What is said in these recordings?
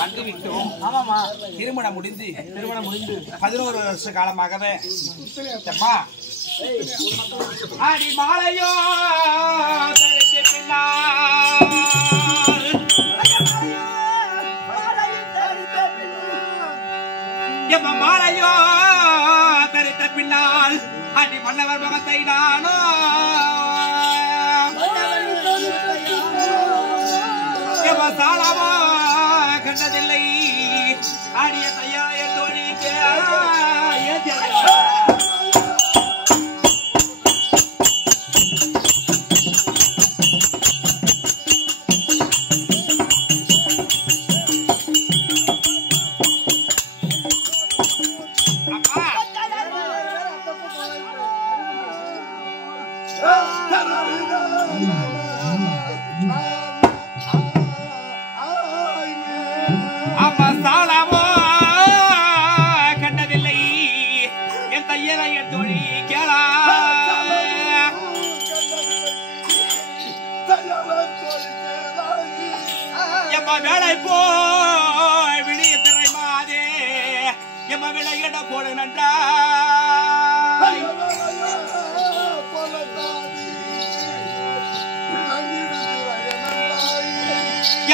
வந்து விட்டோம். ஆமாமா, திருமணம் முடிந்து 11 வருஷ காலமாகவே அம்மா அடி மாலையோ தரித்து பின்னார் எம்ம மாலையோ தரித்த பின்னால் அடி மன்னவர் முகத்தை நானோ எம்ம சாலவோ கண்டதில்லை அடிய தையாய தோழிக்க வேலை போய் விடிய திரை மாதே எம்ம விளையிட போடு நன்றா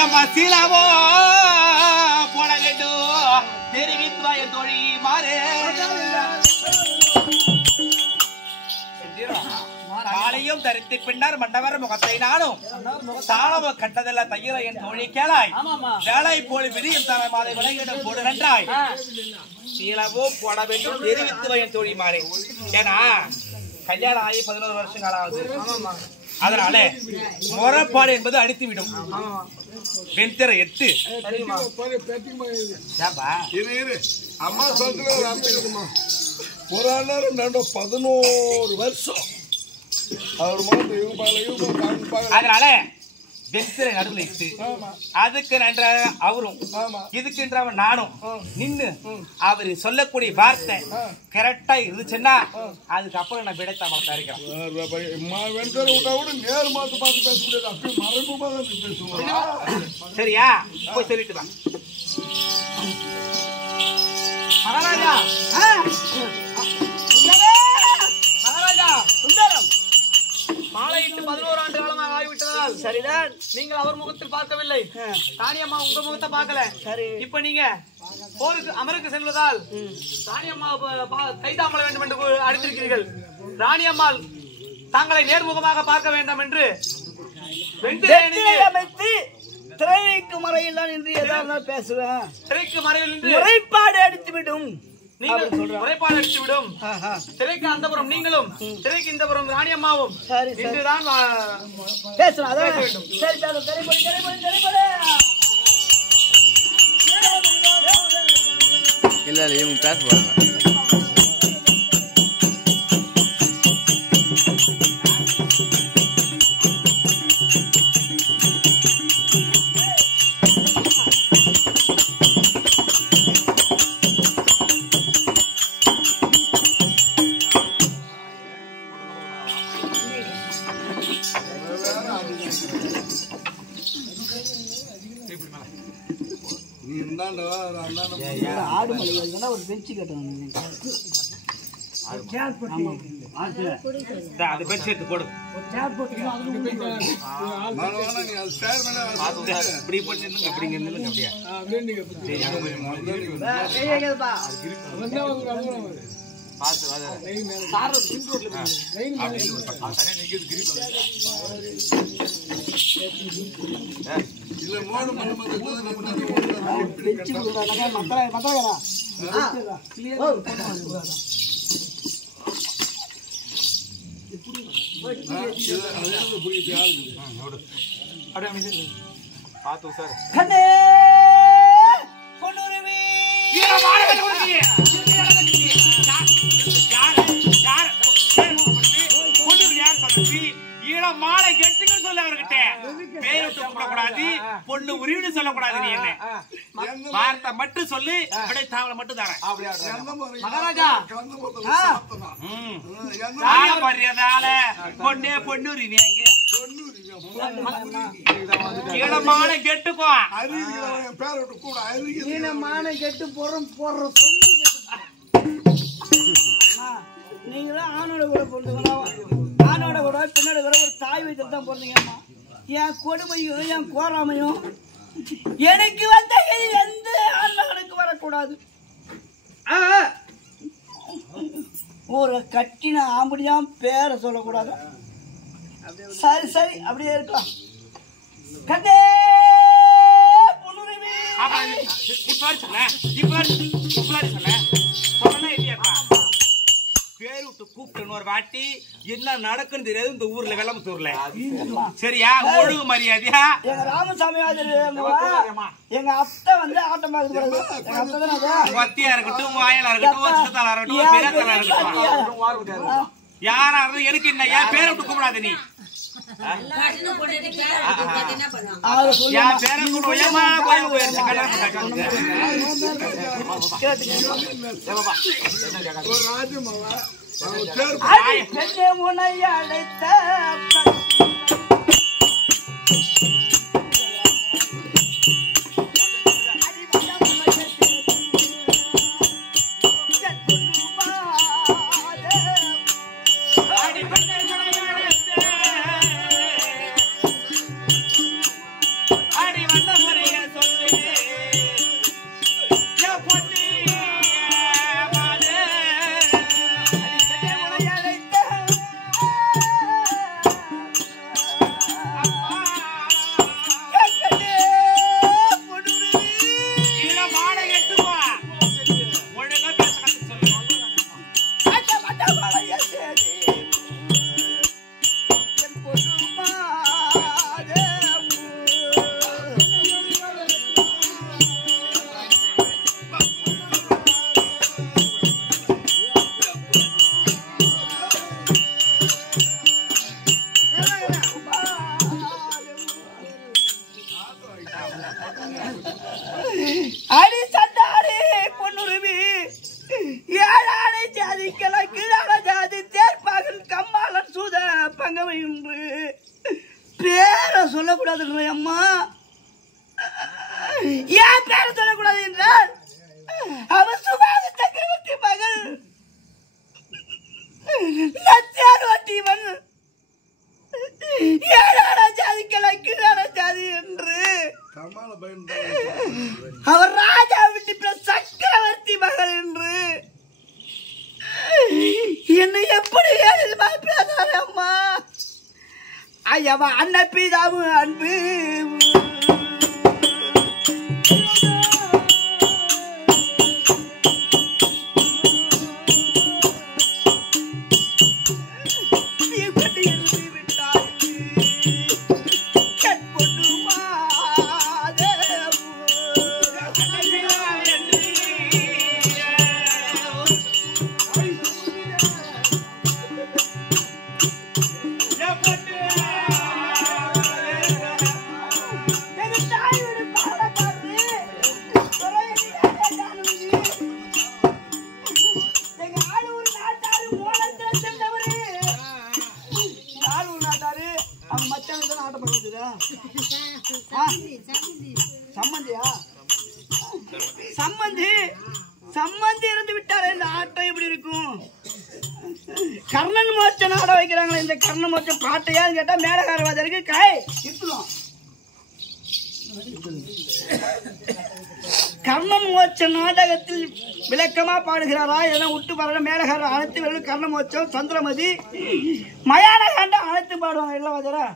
எம்ம சீலவோ போட வேண்டும் தெரிவித்துவாய தோழி மாறே மாலையும் தரித்து பின்னர் மண்டவர் முகத்தை நானும் சாலவோ கட்டதல்ல தையிற என் தோழி கேளாய் வேலை போல் விதியும் தர மாலை விளையிடம் போடு நன்றாய் சீலவோ போட வேண்டும் தெரிவித்துவாய் என் தோழி மாறே. ஏன்னா கல்யாணம் ஆகி 11 வருஷம் காலாவது, அதனால முறைப்பாடு என்பது அடித்துவிடும். வெண்திர 8 அம்மா சொல்ற ஒரு ஆளர் 11 வருஷம் அதனால வெண்திரை நடுவில் இட்டு அதுக்கு நன்ற அவரும் இதுக்குன்றவன் நானும் நின்னு அவரு சொல்லக்கூடிய வார்த்தை கரெக்டா இருந்துச்சுன்னா அதுக்கப்புறம் நான் விடைத்தாம தயாரிக்கிறேன். சரியா? போய் சொல்லிட்டு வா மகாராஜா. மகாராஜா சுந்தரம் மாலையிட்டு 11 ஆண்டு காலமாக ஆகிவிட்டதால் சரிதான் நீங்கள் அவர் முகத்தில் பார்க்கவில்லை, ராணியம்மா உங்க முகத்தை பார்க்கல. இப்ப நீங்க போருக்கு அமருக்கு செல்வதால் ராணியம்மா கைதாமல வேண்டும் என்று அழைத்திருக்கிறீர்கள். ராணியம்மாள் தாங்களை நேர்முகமாக பார்க்க வேண்டும் என்று திரைக்கு மறையில் என்று ஏதாவது பேசுவேன். திரைக்கு மறையில் முறைப்பாடு அடித்துவிடும். நீங்கள் முறைப்பாடு அடித்துவிடும். திரைக்கு அந்தபுரம் நீங்களும் திரைக்கு இந்தபுரம் ராணியம்மாவும் இன்றுதான் பேசலாம். இல்ல இல்ல இவங்க பேசுவாங்க. ஆடு மலை ஒரு பெஞ்சு கட்டணும். அது பெஞ்சு எடுத்து போடு. இப்படி போட்டு அப்படிங்க அப்படியா பாத்து சார் மாலை கெட்டுக்கு சொல்ல அவர்கிட்ட பேரை கூப்பிடக்கூடாது, பொண்ணு உரி வீடு சொல்லக்கூடாது நீ என்ன வார்த்தை மட்டும் சொல்லி விடை தாவலை மட்டும் தரேன் மகாராஜா மரியாதால பொண்ணே பொண்ணுருவியாங்க கீழமான கெட்டுக்கோ மான கெட்டு போடுற சொந்து நீங்களும் ஆணோட கூட பொண்ணுங்களா ஆணோட கூட பெண்ணோட கூட ஒரு தாய் வயிற்று தான் பிறந்தீங்கம்மா என் கொடுமையும் என் கோராமையும் எனக்கு வந்த எந்த ஆண்மகனுக்கு வரக்கூடாது ஒரு கட்டின ஆம்படியாம் பேரை சொல்லக்கூடாது சரி சரி அப்படியே இருக்கலாம் கண்ணே பொண்ணுரிமை பேரு விட்டு கூப்பிட்டு ஒரு வாட்டி என்ன நடக்குன்னு தெரியாது இந்த ஊர்ல வெள்ளம்பத்தூர்ல சரியா ஒழுங்கு மரியாதையா எங்க ராமசாமி எங்க அத்தை வந்து ஆட்டம் பார்க்குறது வத்தியா இருக்கட்டும் வாயலா இருக்கட்டும் வச்சத்தாளா இருக்கட்டும் பெரியாத்தலா இருக்கட்டும் யாரா இருந்தாலும் எனக்கு என்ன என் பேரை விட்டு கூப்பிடாது நீ அடி சண்டாரி பொன்னுரிமை ஏழானை ஜாதி கிழக்கிழான ஜாதி தேர்ப்பாகன் கம்மாளன் சூத பங்கவை என்று பேரை சொல்லக்கூடாது அம்மா ஏன் பேரை சொல்லக்கூடாது என்றால் அவன் சுபாக சக்கரவர்த்தி மகள் நத்தியார்வட்டிவன் ஏழான ஜாதி கிழக்கிழான ஜாதி என்று அவர் ராஜா விட்டு சக்கரவர்த்தி மகள் என்று என்னை எப்படி பேசாரு அம்மா ஐயவா அண்ணன் பீதாவும் அன்பு சம்மந்தி இருந்து விட்டாரு இந்த ஆட்டம் எப்படி இருக்கும் கர்ணன் மோட்சம் ஆட வைக்கிறாங்களே இந்த கர்ண மோட்சம் பாட்டையான்னு கேட்டா மேலகாரவாதருக்கு காய் இருக்கலாம் கர்ணன் மோட்ச நாடகத்தில் விளக்கமா பாடுகிறாரா இதெல்லாம் விட்டு பாருங்க மேலகார அனைத்து வேலும் கர்ண மோட்சம் சந்திரமதி மயான காண்ட அனைத்து பாடுவாங்க இல்ல வாதரா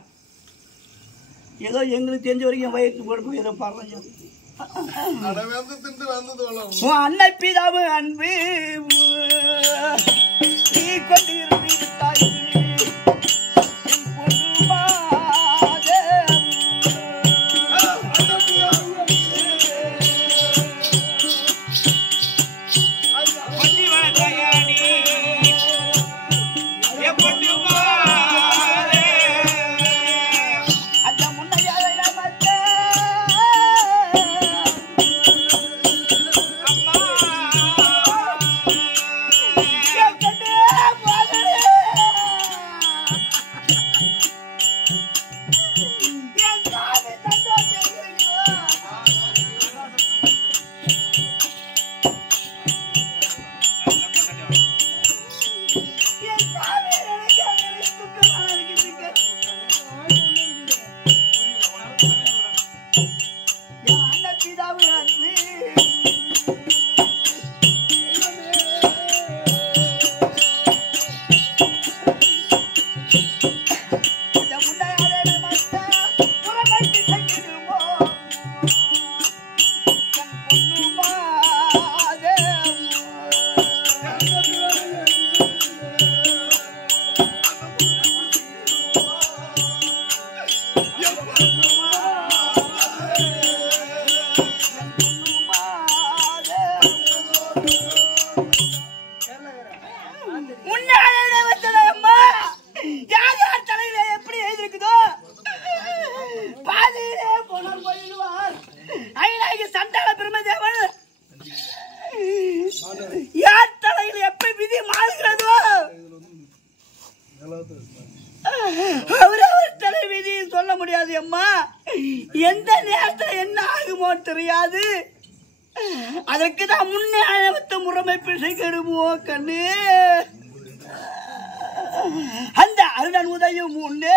ஏதோ எங்களுக்கு தெரிஞ்ச வரைக்கும் வயிற்று போட்டு ஏதோ பாடுறாங்க அன்னை பீதாவு அன்பு நீ கொண்டு இருந்து விட்டாய் அதற்குதான் முன்னே அழைத்த முறைமை பிசை கெடுமோ கண்ணு அந்த அருணன் உதயம் முன்னே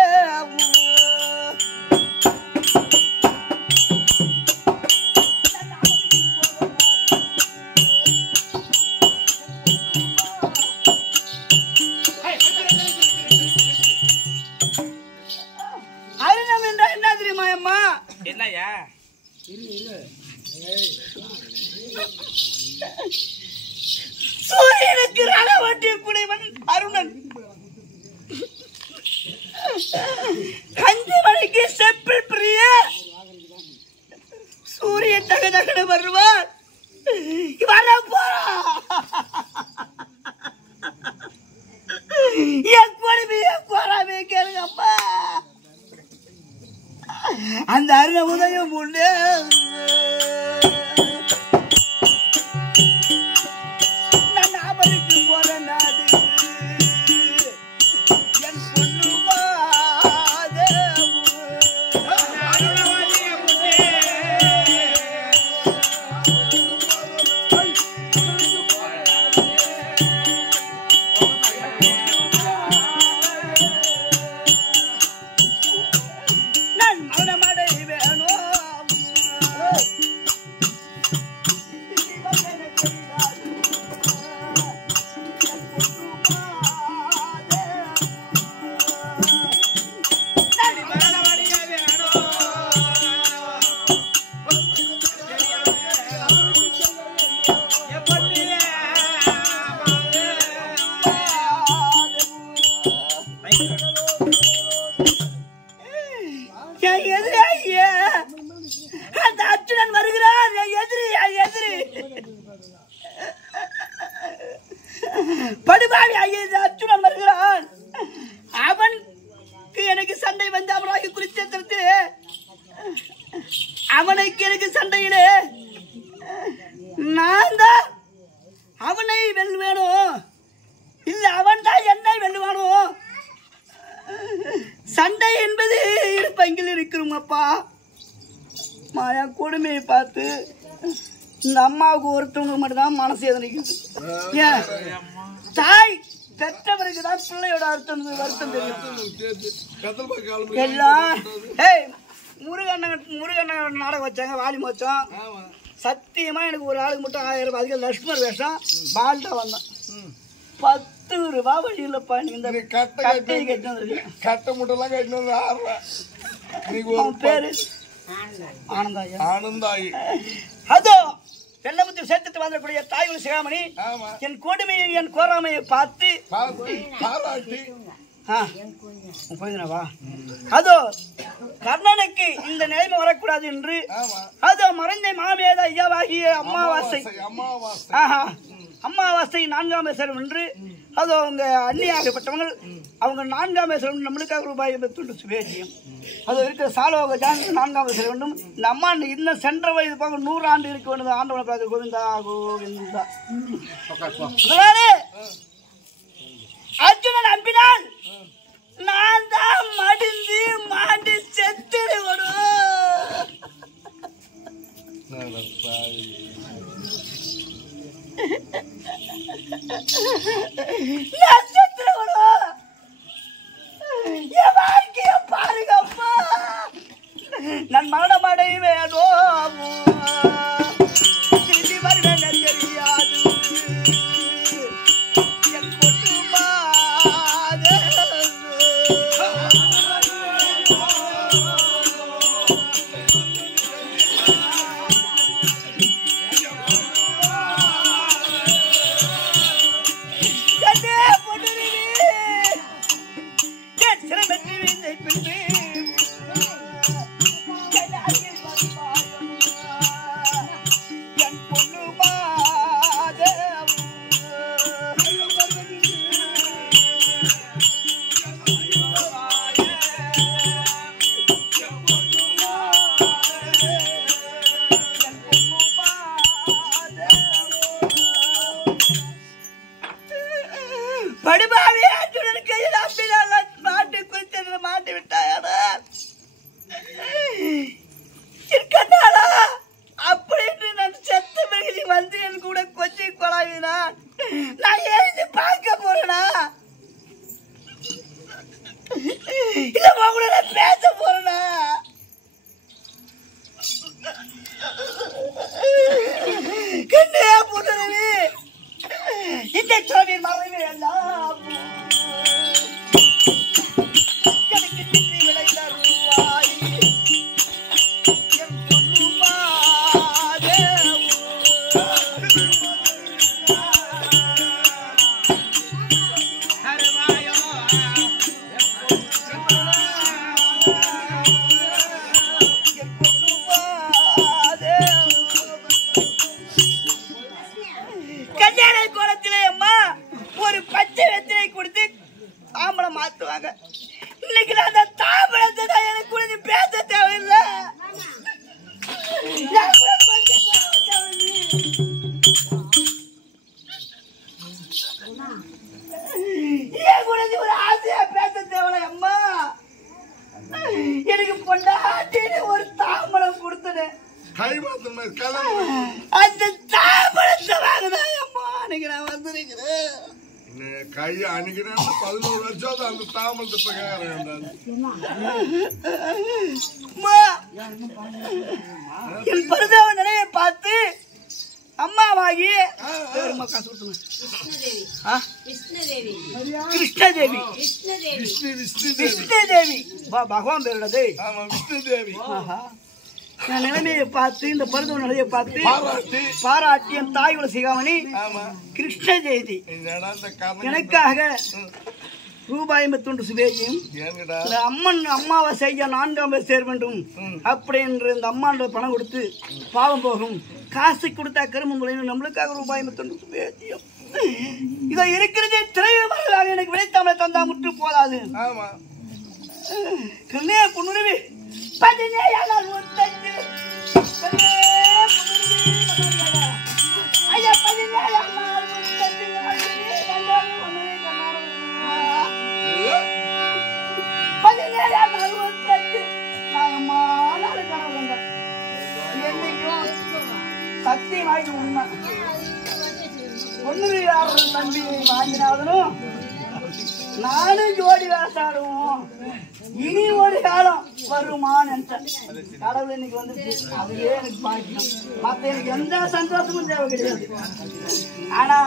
அருணம் என்றா என்ன தெரியுமா அம்மா? என்னையா சூரியனுக்கு ரளவட்டிய குடைவன் அருணன், கஞ்சிமணிக்கு செப்பில் பிரிய சூரிய தகதகன வருவார். என் கொடுமைய போறாமே கேளுங்கப்பா. அந்த அருண உதயம் உண்டு. அந்த அர்ஜுனன் வருகிறான், எதிரி எதிரி படுபாவி அர்ஜுனன் வருகிறான். அவனுக்கு எனக்கு சண்டை வந்து அவனாகி குறித்து அவனுக்கு எனக்கு சண்டையிலே நான் தான் அவனை வெல்லுவேனோ இல்ல அவன் தான் என்னை வெல்லுவானோ? சண்டை என்பது இருப்பங்கில் இருக்கிறோம் அப்பா. மாயா கொடுமையை பார்த்து இந்த அம்மாவுக்கு ஒருத்தவங்க மட்டும்தான் மனசு எதனைக்குது. ஏன் தாய் பெற்றவருக்கு தான் பிள்ளையோட அர்த்தம் வருத்தம் தெரியும். எல்லாம் முருகன் நாடகம் வச்சாங்க, வாலி மோச்சம். சத்தியமா எனக்கு ஒரு ஆளுக்கு மட்டும் 1000 ரூபாய், அதுக்கு லட்சுமர் வேஷம் பால்டா வந்தான். 10 ரூபாய் வழி இல்லப்பா. இந்த கட்டை கட்டை முட்டெல்லாம் கட்டினது பேரு ஆனந்தாயி. ஆனந்தாயி அதோ வெள்ளமுத்து சேர்த்துட்டு வந்தக்கூடிய தாய்வழி சிகாமணி என் கொடுமையை என் கோராமையை பார்த்து பாராட்டி போயிருந்தவா அதோ கர்ணனுக்கு இந்த நிலைமை வரக்கூடாது என்று அதோ மறைந்த மாமேத ஐயாவாகிய அம்மாவாசை 4ஆம் பேசரம் என்று அதோ அவங்க அந்நியாகப்பட்டவங்க அவங்க 4ஆம் பேசரம் நம்மளுக்காக ரூபாய் 81 சுபேஜியம் அது இருக்கிற சாலோக ஜான் 4ஆம் பேச வேண்டும். இந்த அம்மா இன்னும் சென்ற வயது போக 100 ஆண்டு இருக்க வேண்டும். ஆண்டவனை பார்த்து கோவிந்தா கோவிந்தா. அர்ஜுனன் நம்பினான் நான் தான் மடிந்து மாண்டு செத்துடுவனும். நான் செத்துடுவனும். என் வாழ்க்கைய பாருங்கப்பா. நான் மரணமடை வேணும். படுபாவி அர்ஜுனன் கையில் அம்பினால் மாட்டு குறித்து மாட்டி விட்டாயாடா இருக்கட்டாளா அப்படின்னு நான் செத்த பிறகு வந்து என் கூட கொஞ்சம் கொலாவினான் நான் எழுதி பார்க்க போறேனா இல்ல கூட நான் பேச போறேனா கண்ணே புனரவி இந்த சோழியின் மறைவே எல்லாம் எனக்கு திட்டி விளை தருவாய் என் பொண்ணுமா மாத்துவாங்க இன்னைக்கு அந்த தாம்பளத்தை தான் எனக்கு குறித்து பேச தேவையில்லை ஏன் குறித்து ஒரு ஆசையா பேச தேவையில்லை அம்மா எனக்கு பொண்டாட்டின்னு ஒரு தாம்பளம் கொடுத்தது அந்த தாம்பளத்தை வாங்குதான் அம்மா இன்னைக்கு நான் வந்திருக்கிறேன் கையை அணிக்கிறேன் 11 வருஷம் அந்த தாமரத்தை என் பருதாவ நிலையை பார்த்து அம்மாவாகி கிருஷ்ணதேவி விஷ்ணுதேவி பகவான் பேருடது விஷ்ணுதேவி என் நிலைமையை பார்த்து இந்த பருதவ நிலையை பார்த்து பாராட்டி என் தாயோட சிகாமணி கிருஷ்ண ஜெயதி எனக்காக ரூபாய் 51 சுபேஜியும் இந்த அம்மன் அம்மாவை செய்ய 4ஆம் சேர வேண்டும் அப்படின்ற இந்த அம்மான்ற பணம் கொடுத்து பாவம் போகும் காசு கொடுத்தா கரும்புங்களையும் நம்மளுக்காக ரூபாய் 51 சுபேஜியும் இதை இருக்கிறதே திரையுமாக எனக்கு விளைத்தாமலை தந்தா முற்று போதாது கண்ணே பொண்ணுருவி 17 முத்தத்து ஐயா 17 முத்தத்து சக்தி வாங்கி உண்மை பொண்ணு தம்பி வாங்கினாலும் நானும் ஜோடி வேசாடுவோம் இனி ஒரு காலம் வருமானு கடவுள் இன்னைக்கு வந்து அதுவே எனக்கு பாக்கியம் மத்த எனக்கு எந்த சந்தோஷமும் தேவை கிடையாது ஆனா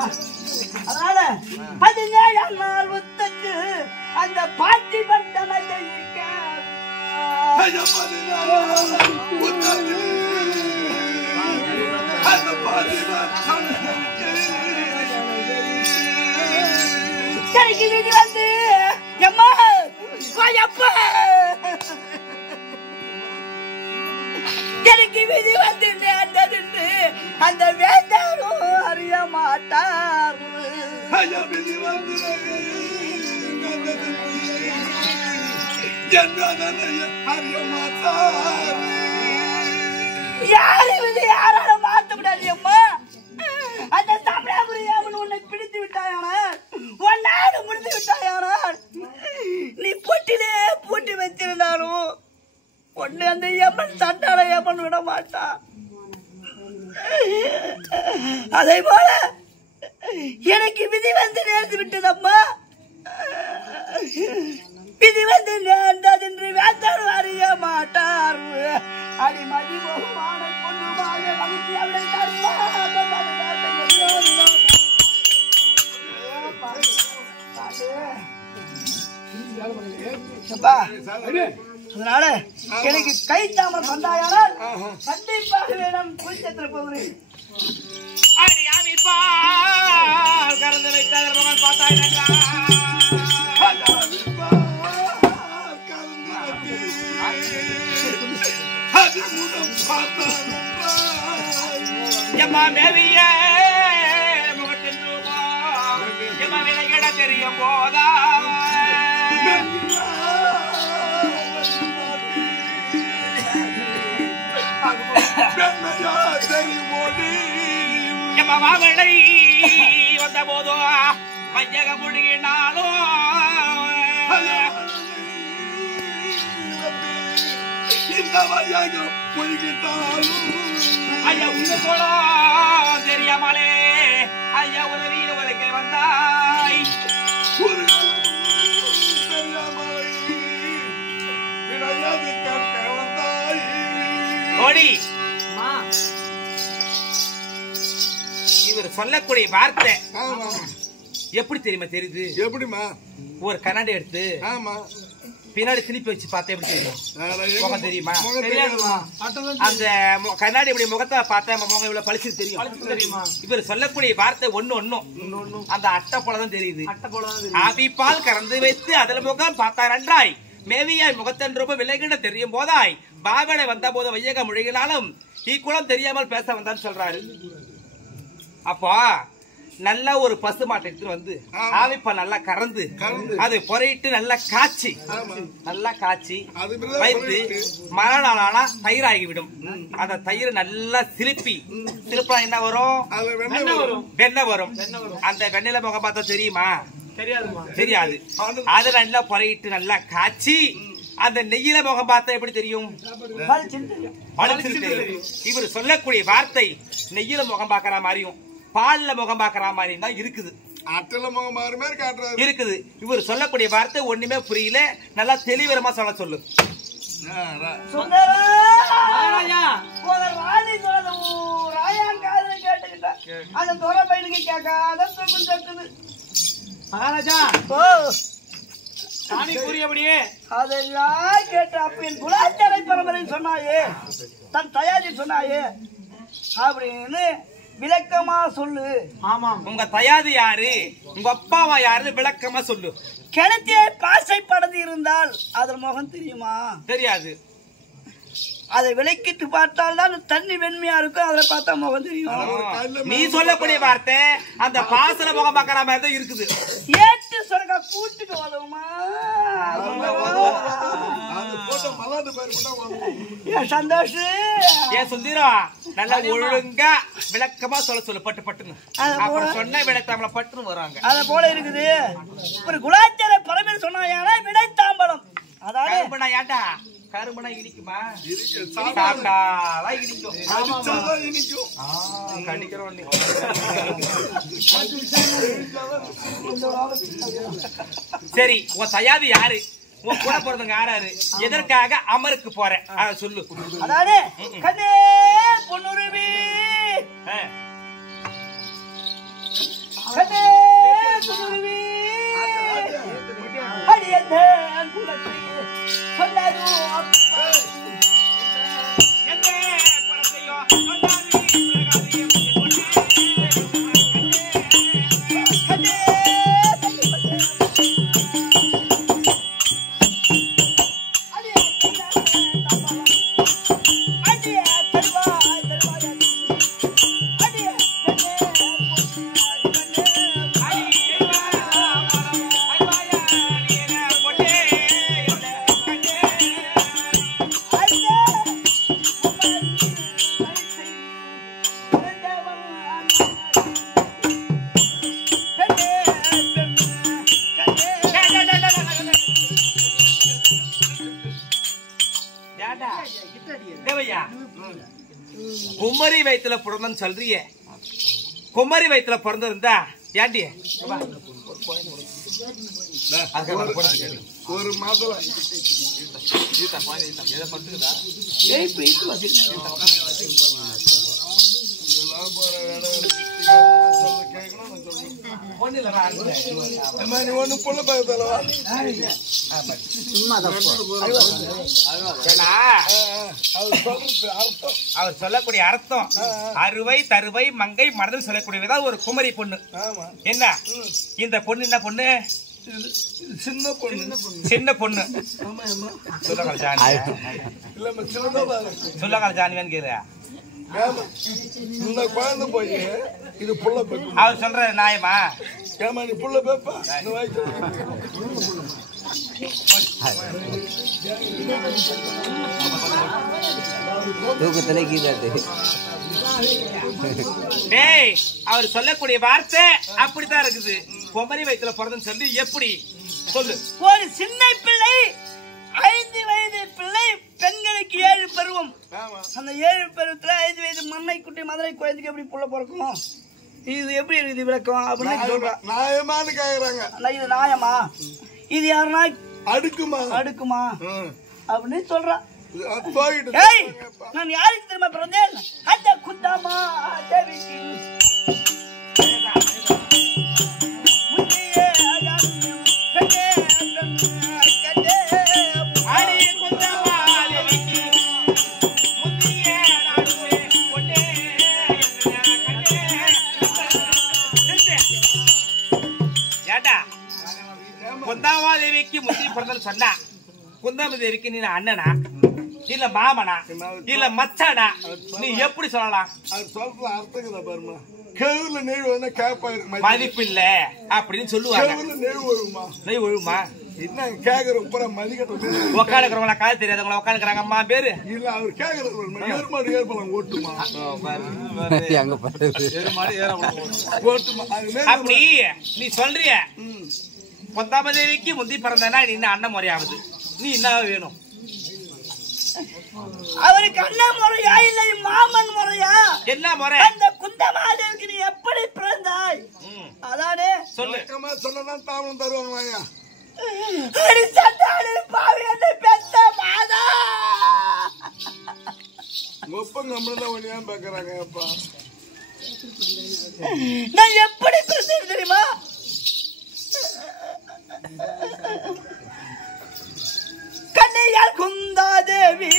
அதனால 17 நாள் முத்தத்து அந்த பாட்டி பட்டனை ஜெயிக்க எனக்கு விதி வந்து எம்மா அப்பா எனக்கு விதி வந்து நேர்ந்தது அந்த வேண்டாரும் அறிய மாட்டார் யாரு விதி யாரால மாத்த முடியாது அம்மா அந்த தமிழாபுரியாமன் உன்னை பிடித்து விட்டாயானால் ஒன்னாடு முடித்து விட்டாயானால் நீ பொட்டிலே பூட்டி வச்சிருந்தாலும் ஒண்ணு அந்த எம்மன் சண்டால எம்மன் விட மாட்டா அதே போல எனக்கு விதி வந்து நேர்ந்து விட்டதம்மா விதி வந்து நேர்ந்தது என்று வேண்டாரு அறிய மாட்டார் அடி மதி போகுமான பொண்ணுமாக மகிழ்ச்சி அவளை அதனால எனக்கு கை தாமரம் வந்தாயானால் கண்டிப்பாக வேணும் குறிச்சத்தில் போகிறேன் கறந்து வைத்த மகன் பார்த்தாய் எம்மா மேவிய முகத்தின் ரூபா எம்மா விலையிட தெரிய போதா தெரியும் மாவளை வந்த போதோ மையக முழுகினாலும் ஐயா உங்க போலாம் தெரியாமலே ஐயா உதவியில் உலக வந்தாய் ஓடி இவர் சொல்லக்கூடிய வார்த்தை எப்படி தெரியுமா தெரியுது? எப்படிமா? ஒரு கண்ணாடி எடுத்து பின்னாடி திருப்பி வச்சு பார்த்தா எப்படி தெரியும்? முகம் தெரியுமா? அந்த கண்ணாடி இப்படி முகத்தை பார்த்தா முகம் இவ்வளவு பளிச்சு தெரியும். இவர் சொல்லக்கூடிய வார்த்தை ஒண்ணும் அந்த அட்டை போலதான் தெரியுது. ஆபிப்பால் கறந்து வைத்து அதுல முகம் பார்த்தார் அன்றாய் மேவியாய் முகத்தன் ரொம்ப விலகிட தெரியும் போதாய் பாவனை வந்த போது வையக மொழிகினாலும் ஈக்குளம் தெரியாமல் பேச வந்தான்னு சொல்றாரு. அப்போ நல்ல ஒரு பசு மாட்டை எடுத்துட்டு வந்து ஆவிப்பா நல்லா கறந்து அது பொறையிட்டு நல்லா காய்ச்சி வைத்து மறுநாளானா தயிராகிவிடும். அந்த தயிர் நல்லா சிலுப்பா என்ன வரும்? வெண்ணெய் வரும். அந்த வெண்ணெயில முகம் பார்த்தா தெரியுமா? தெரியாது. அது நல்லா பொறையிட்டு நல்லா காய்ச்சி அந்த நெய்யில முகம் பார்த்தா எப்படி தெரியும்? இவர் சொல்லக்கூடிய வார்த்தை நெய்யில முகம் பாக்குற மாதிரியும் பால்ல முகம் பாக்குற மாதிரியும் தான் இருக்குது. இருக்குது. இவர் சொல்லக்கூடிய வார்த்தை ஒண்ணுமே புரியல. நல்லா தெளிவரமா சொல்ல சொல்லு. அதெல்லாம் கேட்ட அப்பன் குலாச்சாரை பரம்பரை சொன்னாயே தன் தயாரி சொன்னாயே அப்படின்னு விளக்கமா சொல்லு. ஆமா, உங்க தயாதி யாரு, உங்க அப்பாவா யாரு விளக்கமா சொல்லு. கிணத்திலே பாசை படந்து இருந்தால் அதன் முகம் தெரியுமா? தெரியாது. அதை விளக்கிட்டு பார்த்தால் தான் தண்ணி வெண்மையா இருக்கும். அதை பார்த்தா முகம் தெரியும். நீ சொல்லக்கூடிய வார்த்தை அந்த பாசன முகம் பார்க்கற மாதிரி தான் இருக்குது. ஏட்டு சொர்க்க கூட்டுக்கு வளவுமா சந்தோஷம். ஏன் சுந்தரம் நல்லா ஒழுங்கா விளக்கமா சொல்ல சொல்லு. பட்டு பட்டுன்னு அப்புறம் சொன்ன விடைத்தாம்பளம் பட்டுன்னு வராங்க. அத போல இருக்குது. ஒரு குலாச்சார பரம்பரை சொன்னா விடைத்தாம்பளம். அதாவது ஏண்டா கரும்புனா இனிக்குமா? சாப்பிட்டாலா இனிக்கும். கடிக்கிறோம். சரி, உன் தயாதி யாரு, உன் கூட போறதுங்க யாராரு, எதற்காக அமருக்கு போறேன் அத சொல்லு. அதாவது கண்ணே பொன்னுருவி கண்ணே பொன்னுருவி அடியதே குலத்தை சொல்லாரு என்னே குலத்தையோ சொல்லாரி கண்ணே குமரி வயிற்றுல பிறந்தன்னு சொல்றிய. குமரி வயிற்றுல பிறந்திருந்தா ஏண்டி ஒரு மாதம் ஒண்ணு பொண்ணு பயத்தலவா அவர் சொல்லக்கூடிய அர்த்தம் அறுவை தருவை மங்கை மனதில் சொல்லக்கூடியதான் ஒரு குமரி பொண்ணு. என்ன இந்த பொண்ணு என்ன பொண்ணு? சின்ன பொண்ணு. சின்ன பொண்ணு. சொல்லுங்க ஜான்வியான்னு கேளு. இந்த குழந்தை போய் இது புள்ள பெப்பு. அவர் சொல்ற நியாயமா? ஏமா நீ புள்ள பெப்பா தூக்கத்துல கீதாட்டு டேய் அவர் சொல்லக்கூடிய வார்த்தை அப்படித்தான் இருக்குது. பொம்மரி வயித்துல பிறந்தன்னு சொல்லி எப்படி சொல்லு? ஒரு சின்ன பிள்ளை 5 வயது பிள்ளை, பெண்களுக்கு 7 பருவம். அந்த 7 பருவத்துல 5 வயது மண்ணை குட்டி மதுரை குழந்தைக்கு எப்படி புள்ள பிறக்கும்? இது எப்படி இருக்குது விளக்கம் அப்படின்னு சொல்றேன். நியாயமானு கேக்குறாங்க. இது நியாயமா? இது யாருன்னா அடுக்குமா அப்படின்னு சொல்றான். ஏய், நான் யாருக்கு தெரியுமா பிறந்தேன்? அந்த குந்தாமா தேவிக்கு குந்தாமாதேவிக்கு முந்தி பிறந்தன்னு சொன்னா, குந்தாமாதேவிக்கு நீ அண்ணனா இல்ல மாமனா இல்ல மச்சானா? நீ எப்படி சொல்லலாம்? அது சொல்ற அர்த்தம் பாருமா. கேவுல நெய் வந்து கேப்பாங்க மதிப்பு இல்ல அப்படின்னு சொல்லுவாங்க. நெய் ஒழுமா? நெய் ஒழுமா? என்ன கேக்குற மதிக்கட்ட உட்காந்துக்கிறவங்களா காது தெரியாதவங்களா உட்காந்துக்கிறாங்க அம்மா பேரு இல்ல. அவர் கேக்குறது ஏற்பாடு ஏற்பலாம் ஓட்டுமா ஓட்டுமா அப்படி நீ சொல்றிய. பொந்தாமதேவிக்கு முந்தி பிறந்தனா நீ என்ன அண்ணன் முறையாவது? நீ என்ன வேணும்? அவருக்கு அண்ணன் முறையா இல்லை மாமன் முறையா? என்ன முறை? அந்த குந்தமாதேவிக்கு நீ எப்படி பிறந்தாய்? அதானே சொல்லு. சொன்னதான் தாமம் தருவாங்க. நான் எப்படி பிறந்தேன் தெரியுமா? கண்ணையார் குந்தாதேவி,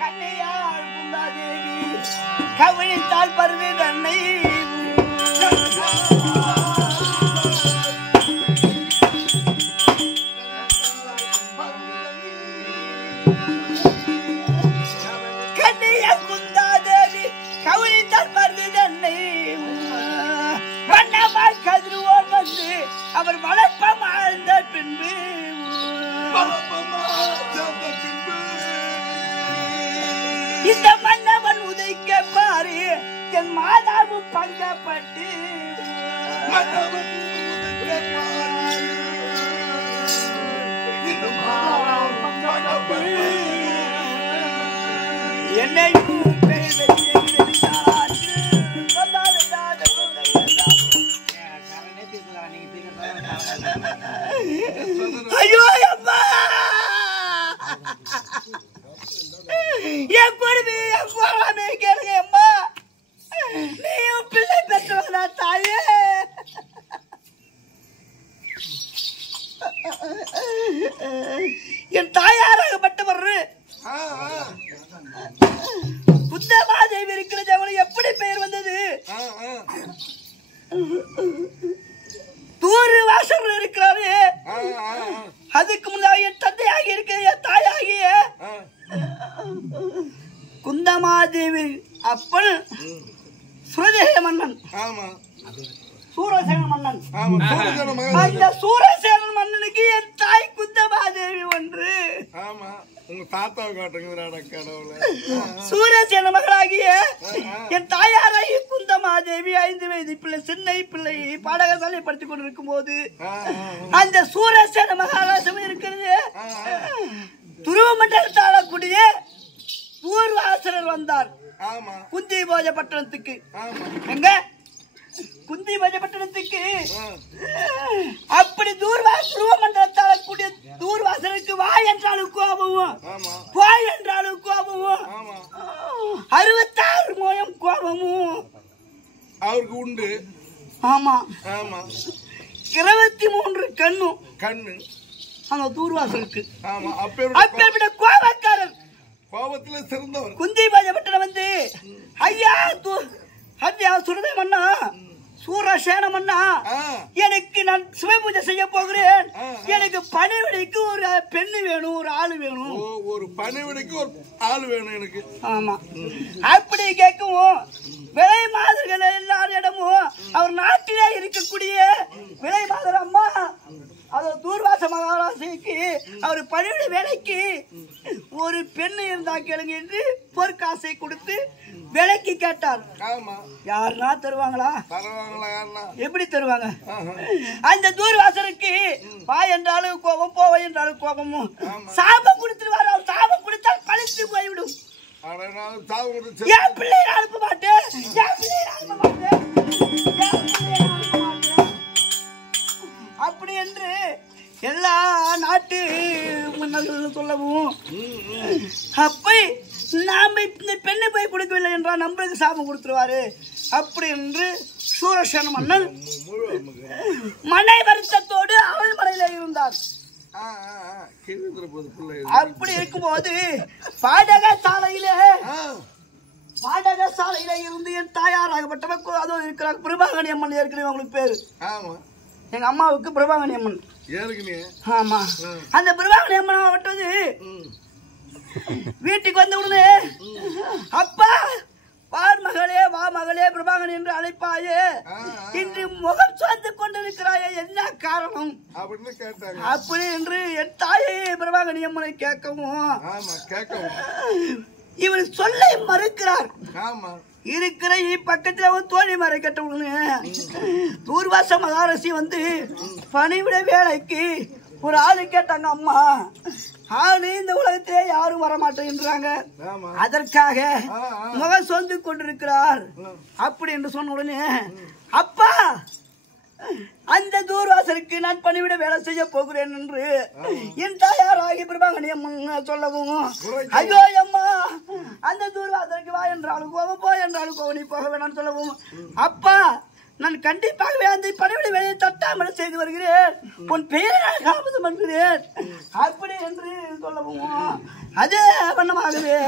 கண்ணையார் குந்தாதேவி கவிழ்த்தால் பருவி தன்னை அவர் வளர்ப்பம் ஆழ்ந்த பின்பு இந்த மன்னவன் உதைக்க பாரு என் மாதாவும் பங்கப்பட்டு என்னையும் ஐயோ அம்மா, என் கொடுமை என் போராமே கேளுங்க அம்மா. நீயும் பிள்ளை பெற்றவனா தாயே? என் தாயாராகப்பட்டவர் குந்தமாதேவி இருக்கிறது. அவனுக்கு எப்படி பெயர் வந்தது? தூரு வாசல் இருக்கிறாரு. அதுக்கு முன்னாடி என் தந்தையாகி இருக்கிற என் தாயாகிய குந்தமாதேவி அப்பன் சுரதேச மன்னன், சூரசேன மன்னன். அந்த சூரசேன மன்னனுக்கு என் தாய் குந்தமாதேவி ஒன்று. உங்க தாத்தா காட்டுங்க கடவுள. சூரசேன மகளாகிய என் தாயாராகி குந்தமாதேவி 5 வயது பிள்ளை சின்ன பிள்ளை பாடகசாலை படித்துக் கொண்டிருக்கும் போது அந்த சூரசேன மகாராசம் இருக்கிறது. துருவ மண்டலத்தில் ஆளக்கூடிய பூர்வாசரர் வந்தார் குந்தி போஜ பட்டணத்துக்கு. எங்க குந்தி போஜ பட்டணத்துக்கு? அப்படி துருவ மண்டலத்தால் கூடிய தூர்வாசருக்கு வா என்றாலும் கோபமும் போ என்றாலும் கோபமும் 66 மோயம் கோபமும் அவருக்கு உண்டு. ஆமா ஆமா 23 கண்ணு அந்த தூர்வாசருக்கு. அப்பேற்பட்ட கோபக்காரர், கோபத்துல சிறந்தவர் குந்தி பாஜப்பட்டன வந்து ஐயா சுரதே மன்னா சூரசேன மன்னா, எனக்கு நான் சிவ பூஜை செய்ய போகிறேன். எனக்கு பணிவிடைக்கு ஒரு பெண்ணு வேணும், ஒரு ஆளு வேணும். ஒரு பணிவிடைக்கு ஒரு ஆளு வேணும் எனக்கு. ஆமா அப்படி கேட்கவும் விலை மாதர்கள் எல்லாரிடமும் அவர் நாட்டிலே இருக்கக்கூடிய விலை மாதர் அம்மா அது தூர்வாச மகாராசிக்கு அவர் பணிவிடை வேலைக்கு ஒரு பெண்ணு இருந்தா கேளுங்க என்று பொற்காசை கொடுத்து தருகிறார். யாருன்னா தருவாங்களா? எப்படி தருவாங்க? அந்த தூர்வாசருக்கு வா என்றாலும் கோபம், போவை என்றாலும் கோபமும். சாபம் கொடுத்துருவாரு. அவர் சாபம் கொடுத்தால் பழித்து போய்விடும். என் பிள்ளையை அனுப்ப மாட்டேன், அப்படி என்று எல்லா நாட்டு மன்னர்களும் சொல்லவும், அப்படி நாம இந்த பெண்ணை போய் கொடுக்கவில்லை என்றால் நம்மளுக்கு சாபம் கொடுத்துருவாரு அப்படி என்று சூரசேன மன்னன் மனை வருத்தத்தோடு அவள் மலையில இருந்தார். அப்படி இருக்கும்போது பாடகசாலையில இருந்து என் தாயாராகப்பட்டவர் அதோ இருக்கிறார் பிரபாகணி அம்மன். ஏற்கனவே உங்களுக்கு பேரு எங்க அம்மாவுக்கு பிரபாகணி அம்மன். ஆமா, அந்த பிரபாகணி அம்மன் ஆகப்பட்டது வீட்டுக்கு வந்த உடனே அப்பா பார் மகளே, வா மகளே, பிரபாகரன் என்று அழைப்பாயே, இன்று முகம் சுவந்து கொண்டிருக்கிறாயே, என்ன காரணம் அப்படி என்று என் தாயே பிரபாகரன் அம்மனை கேட்கவும் இவர் சொல்லை மறுக்கிறார். இருக்கிற பக்கத்துல ஒரு தோழி மறை கட்ட உடனே தூர்வாச மகாரசி வந்து பணிவிட வேலைக்கு ஒரு ஆளு கேட்டாங்க. அம்மா, ஆளு இந்த உலகத்திலே யாரும் வரமாட்டேன்றாங்க, அதற்காக முகம் சொந்து கொண்டிருக்கிறார் அப்படி என்று சொன்ன உடனே அப்பா அந்த தூர்வாசருக்கு நான் பணிவிட வேலை செய்ய போகிறேன் என்று என் தாயாராகி பிரபாகணி அம்மன் சொல்லவும், ஐயோ அம்மா அந்த தூர்வாசருக்கு வா என்றாலும் கோவம், போ என்றாலும் கோவம், நீ போக வேணாம்னு சொல்லவும், அப்பா நான் கண்டிப்பாகவே அந்த பணிவிட வேலையை தட்டாமல் செய்து வருகிறேன், உன் பெயரை நான் காப்பது பண்ணுகிறேன் அப்படி என்று சொல்லவும், அதே வண்ணமாகவே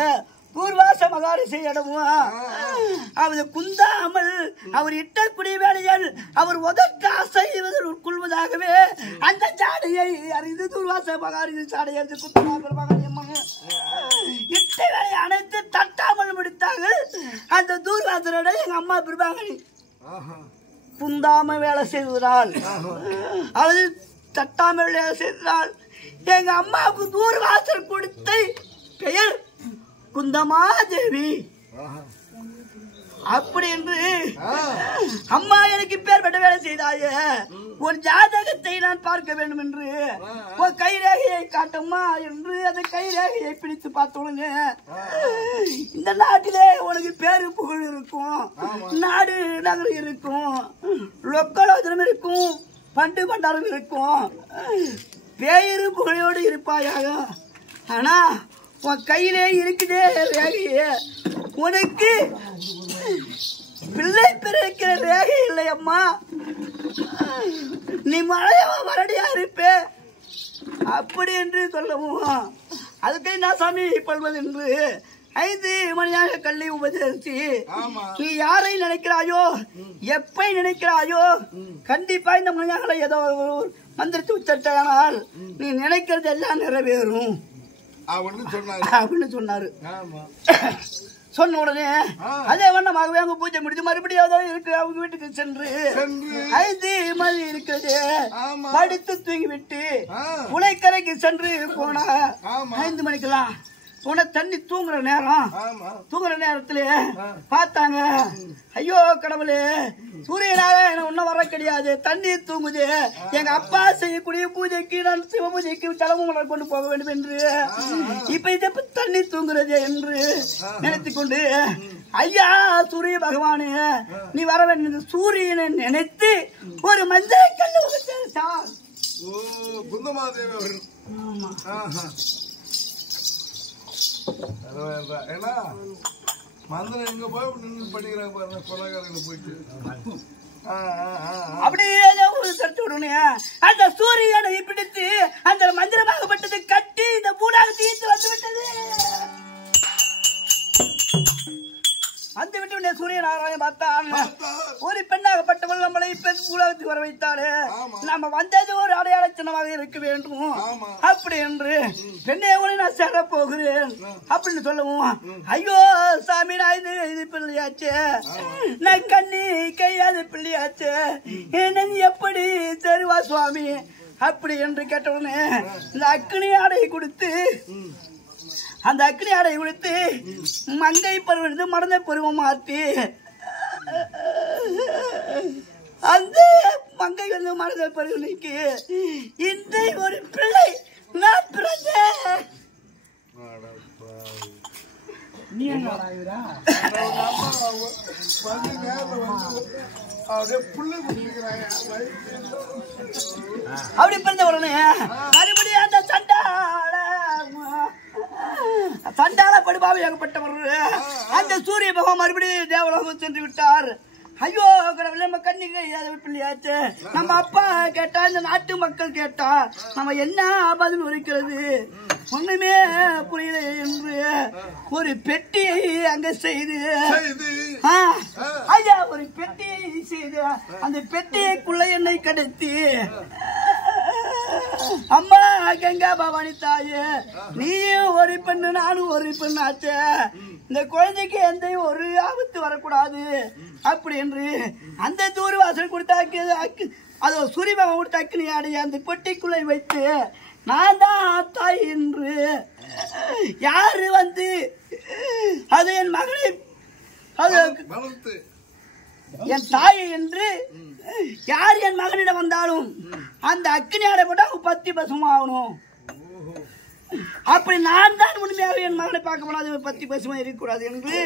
பூர்வாச மகாரிஷி இடமும் அவர் குந்தாமல் அவர் இட்டக்கூடிய வேலையில் அவர் உதற்ற செய்வதில் உட்கொள்வதாகவே அந்த சாடையை அறிந்து தூர்வாச மகாரிஷி சாடையை இட்ட வேலை அனைத்து தட்டாமல் முடித்தார்கள். அந்த தூர்வாசரோட எங்க அம்மா பிரபாகணி குந்தாம வேலை செய்வதால் அவள் தட்டாம வேலை செய்ததால் எங்க அம்மாவுக்கு தூர்வாசர் கொடுத்த பெயர் குந்தமாதேவி அப்படி என்று அம்மா எனக்கு பேர்பட்ட வேலை செய்தாயே, ஒரு ஜாதகத்தை நான் பார்க்க வேண்டும் என்று ஒரு கைரேகையை காட்டம்மா என்று அந்த கைரேகையை பிடித்து பார்த்தோன்னு இந்த நாட்டிலே உனக்கு பேரு புகழ் இருக்கும், நாடு நகர் இருக்கும், லொக்கலோதனம் இருக்கும், பண்டு பண்டாரம் இருக்கும், பேரு புகழோடு இருப்பாயாக. ஆனா உன் கையிலே இருக்குதே ரேகையே, உனக்கு பிள்ளை பிறக்கிற ரேகை இல்லையம்மா, நீ மழையவா மரடியா இருப்பே அப்படி என்று சொல்லவும், அதுக்கு நான் சாமி பல்வது என்று 5 மணியாக கல்லை உபதேசி, நீ யாரை நினைக்கிறாயோ எப்ப நினைக்கிறாயோ கண்டிப்பா இந்த மணியாக ஏதோ மந்திரத்தை உச்சரித்தால் நீ நினைக்கிறது எல்லாம் நிறைவேறும் அப்படின்னு சொன்னாரு. சொன்ன உடனே அதே வண்ணமாகவே அவங்க பூஜை முடிச்சு மறுபடியும் இருக்கு அவங்க வீட்டுக்கு சென்று 5 மணி இருக்கிறது படுத்து தூங்கி விட்டு உலைக்கரைக்கு சென்று போனா 5 மணிக்கெல்லாம் போன தண்ணி தூங்குற நேரத்துல பார்த்தாங்க, ஐயோ கடவுளே, சூரியனாராயணன் ஒன்னும் வர கிடையாது, தண்ணி தூங்குது, எங்க அப்பா செய்யக்கூடிய பூஜைக்கு நான் சிவ பூஜைக்கு தலைமுறை கொண்டு போக வேண்டும் என்று இப்ப இதை தண்ணி தூங்குறது என்று நினைத்து கொண்டு, ஐயா சூரிய பகவானே நீ வர வேண்டும் சூரியனை நினைத்து ஒரு மஞ்சள் கல்லு உதிர்த்தார். ஏன்னா மந்திரம் எங்க போய் நின்று பண்ணிக்கிறாங்க பாருங்க, கொலைகாரங்க போயிட்டு அப்படியே தடுத்து விடுங்க. அந்த சூரியனை பிடித்து அந்த மந்திரமாகப்பட்டது கட்டி இந்த பூடாக தீர்த்து வந்து விட்டது. வந்து விட்டு சூரிய நாராயணன் பார்த்தான், ஒரு பெண்ணாகப்பட்டவள் நம்மளை உலகத்துக்கு வர வைத்தாரு, நம்ம வந்தது ஒரு அடையாள சின்னமாக இருக்க வேண்டும் அப்படி என்று பெண்ணே உடனே நான் சேர போகிறேன் அப்படின்னு சொல்லவும், ஐயோ சாமி நான் இது பிள்ளையாச்சு, நான் கண்ணி கையாது பிள்ளையாச்சு, எப்படி சரிவா சுவாமி அப்படி என்று கேட்டவுடனே இந்த அக்னி ஆடையை கொடுத்து அந்த அக்னி ஆடை உடுத்து மங்கை பருவம் மறந்த பருவம் மாற்றி அந்த மங்கை வந்து மறந்த பருவனுக்கு இன்றை ஒரு பிள்ளை நான் பிறந்தேன். நீ என்ன வந்து நேரில் வந்து அப்படியே புள்ளை குடிக்கிறாங்க. அப்படி பிறந்த உடனே மறுபடியும் அந்த சண்டால படுபாவையாகப்பட்டவர் அந்த சூரிய பகவான் மறுபடியும் தேவலோகம் சென்று விட்டார். ஐயோ கடவுளே, நம்ம கண்ணிகை பிள்ளையாச்சு. நம்ம அப்பா கேட்டா, இந்த நாட்டு மக்கள் கேட்டா நம்ம என்ன பதில் உரைக்கிறது ஒண்ணுமே புரியல என்று ஒரு பெட்டியை அங்க செய்து ஐயா ஒரு பெட்டியை செய்து அந்த பெட்டியைக்குள்ள என்னை கடத்தி அம்மா கங்கா பவானி தாயே, நீயும் ஒரு பெண்ணு நானும் ஒரு பெண்ணாச்சு, இந்த குழந்தைக்கு எந்த ஒரு ஆபத்து வரக்கூடாது அப்படி என்று அந்த தூர் வாசல் கொடுத்தாக்கு அது சூரியபாபா கொடுத்தாக்கு நீ அடைய அந்த பெட்டிக்குள்ளே வைத்து நான் தான் தாய் என்று யாரு வந்து அது என் மகளை அது என் தாய் என்று யார் என் மகனிடம் வந்தாலும் அந்த அக்னி ஆடைப்பட்டா பத்தி பசுமாகணும். அப்படி நான் தான் உண்மையாக என் மகனை பார்க்க போனாது பத்தி பசுமா இருக்கக்கூடாது என்று